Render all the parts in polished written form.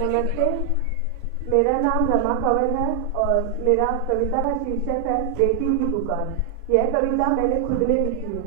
नमस्ते, मेरा नाम रमा कंवर है और मेरा कविता का शीर्षक है बेटी की पुकार। यह कविता मैंने खुद ने लिखी है।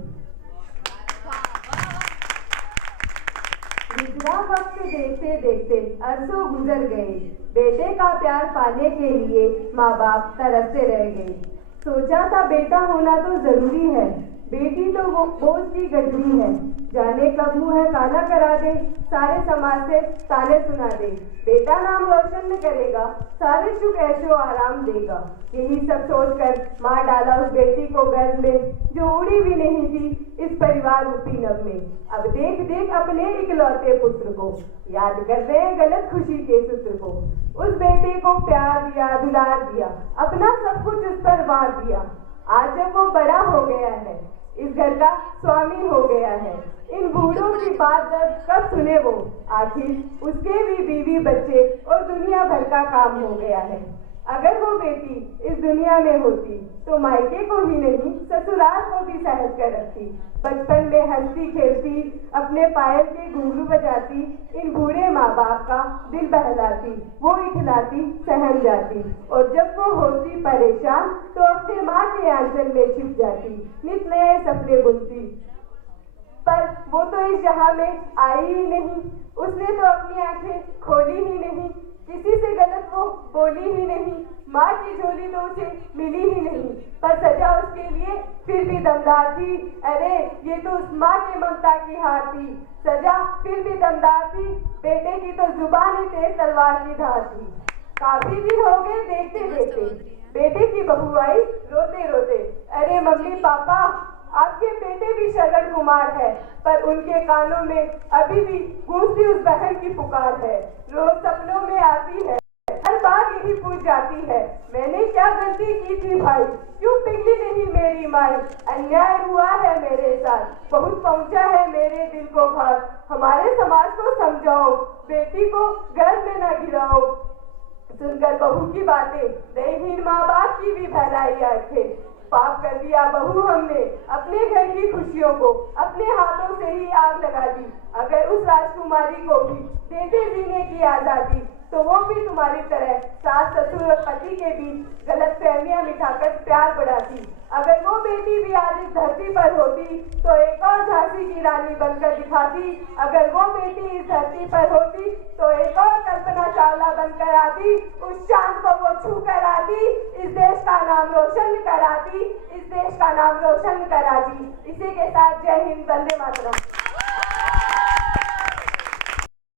गुजरा वक्त देखते देखते अरसों गुजर गए, बेटे का प्यार पाने के लिए माँ बाप तरसते रह गए। सोचा था बेटा होना तो जरूरी है, बेटी तो वो बोझ की गठरी है, जाने कब मुँह काला करा दे, सारे समाज से ताने सुना दे। बेटा नाम रोशन न करेगा, सारे सुख ऐशो आराम देगा। यही सब सोचकर माँ डाला उस बेटी को गर्भ में, जो उड़ी भी नहीं थी इस परिवार रूपी नभ में। अब देख देख अपने इकलौते पुत्र को, याद कर रहे हैं गलत खुशी के सूत्र को। उस बेटे को प्यार दिया, दुलार दिया, अपना सब कुछ उस पर वार दिया। आज जब वो बड़ा हो गया है, इस घर का स्वामी हो गया है, इन बूढ़ों की बात कब सुने वो, आखिर उसके भी बीवी बच्चे और दुनिया भर का काम हो गया है। अगर वो बेटी इस दुनिया में होती तो मायके को ही नहीं ससुराल को भी सहज कर रखती। बचपन में हंसती खेलती, अपने पायल के घुंघरू बजाती, इन बूढ़े माँ बाप का दिल बहलाती, वो इखलाती सहम जाती। और जब वो होती परेशान तो अपने माँ के आंचल में छिप जाती, नित नए सपने बुनती। पर वो तो इस जहां में आई ही नहीं, उसने तो अपनी आंखें खोली ही नहीं, किसी से गलत वो बोली ही नहीं, माँ की झोली तो उसे मिली ही नहीं। पर सजा उसके लिए फिर भी दमदार थी, अरे ये तो उस माँ की ममता की हार थी। सजा फिर भी दमदार थी, बेटे की तो जुबान ही तेज तलवार की धार थी। काफी दिन हो गए देखते देखते, बेटे की बहू आई रोते रोते, अरे मम्मी पापा आपके बेटे भी शरण कुमार है, पर उनके कानों में अभी भी गूंजती उस बहन की पुकार है। रोज सपनों में आती है, हर बार यही पूछ जाती है, मैंने क्या गलती की थी भाई, क्यों पिघली नहीं मेरी माई। अन्याय हुआ है मेरे साथ, बहुत पहुंचा है मेरे दिल को भार। हमारे समाज को समझाओ, बेटी को गर्भ में न गिराओ। सुनकर बहू की बातें दयहीन माँ बाप की भी भराई आंखें। पाप कर दिया बहू हमने, अपने घर की खुशियों को अपने हाथों से ही आग लगा दी। अगर उस राजकुमारी को भी देते जीने की आजादी, तो वो भी तुम्हारी तरह सास ससुर और पति के बीच गलत फहमियां मिटाकर प्यार बढ़ाती। अगर वो बेटी भी आज इस धरती पर होती तो एक और झांसी की रानी बनकर दिखाती। अगर वो बेटी इस धरती पर होती तो एक और कल्पना चावला बनकर आती, उस चांद को वो छू कर आती, इस देश का नाम रोशन कराती, इस देश का नाम रोशन कराती। इसी के साथ जय हिंद, वंदे मातरम।